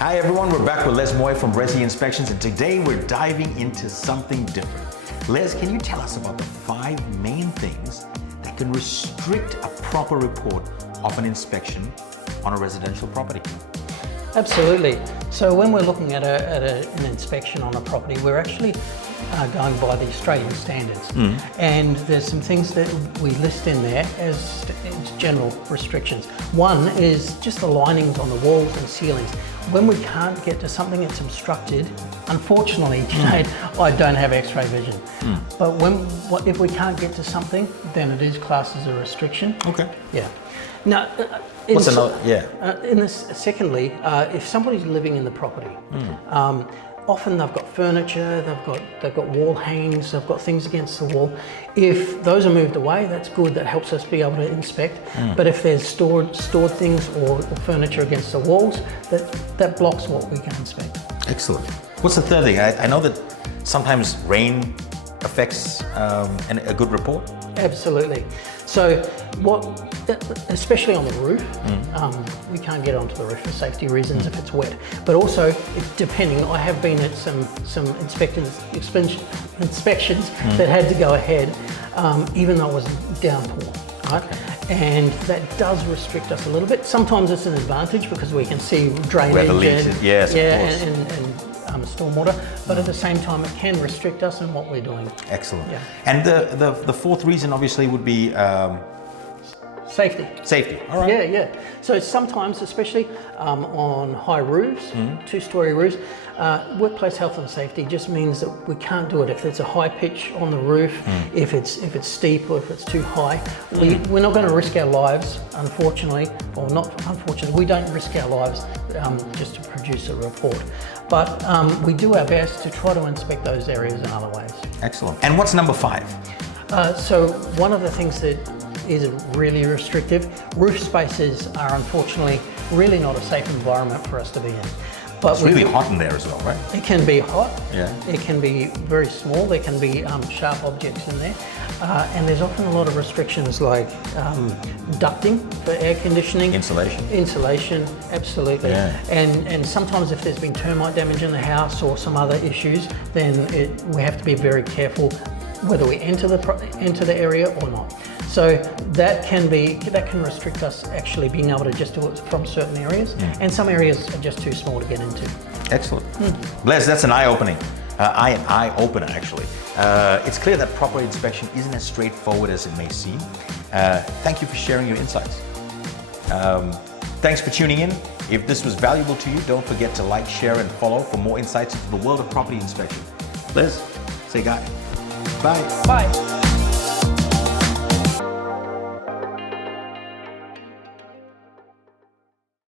Hi everyone, we're back with Les Moy from Resi Inspections, and today we're diving into something different. Les, can you tell us about the 5 main things that can restrict a proper report of an inspection on a residential property? Absolutely. So when we're looking at an inspection on a property, we're actually going by the Australian standards. And there's some things that we list in there as general restrictions. One is just the linings on the walls and ceilings. When we can't get to something that's obstructed, unfortunately, Junaid, I don't have X-ray vision. But if we can't get to something, then it is classed as a restriction. Okay. Yeah. Now, What's another? Yeah. Secondly, if somebody's living in the property, often they've got furniture, they've got wall hangings, they've got things against the wall. If those are moved away, that's good. That helps us be able to inspect. But if there's stored things or furniture against the walls, that blocks what we can inspect. Excellent. What's the third thing? I know that sometimes rain affects a good report. Absolutely. So especially on the roof, we can't get onto the roof for safety reasons if it's wet. But also, depending, I have been at some inspections that had to go ahead, even though it was downpour, right? Okay. And that does restrict us a little bit. Sometimes it's an advantage because we can see drainage and stormwater, but at the same time it can restrict us in what we're doing. Excellent. Yeah. And the fourth reason obviously would be Safety. Safety. All right. Yeah. So sometimes, especially on high roofs, 2-story roofs, workplace health and safety just means that we can't do it if it's a high pitch on the roof, if it's steep or if it's too high. We're not going to risk our lives, unfortunately, or not unfortunately. We don't risk our lives just to produce a report, but we do our best to try to inspect those areas in other ways. Excellent. And what's number 5? So one of the things that is really restrictive, roof spaces are unfortunately really not a safe environment for us to be in. But it's really hot in there as well, right? It can be hot. Yeah. It can be very small. There can be sharp objects in there. And there's often a lot of restrictions like ducting for air conditioning. Insulation, absolutely. Yeah. And sometimes if there's been termite damage in the house or some other issues, then we have to be very careful whether we enter the area or not. So that can restrict us actually being able to just do it from certain areas, and some areas are just too small to get into. Excellent. Les, that's an eye-opener actually. It's clear that proper inspection isn't as straightforward as it may seem. Thank you for sharing your insights. Thanks for tuning in. If this was valuable to you, don't forget to like, share, and follow for more insights into the world of property inspection. Les, say bye. Bye. Bye.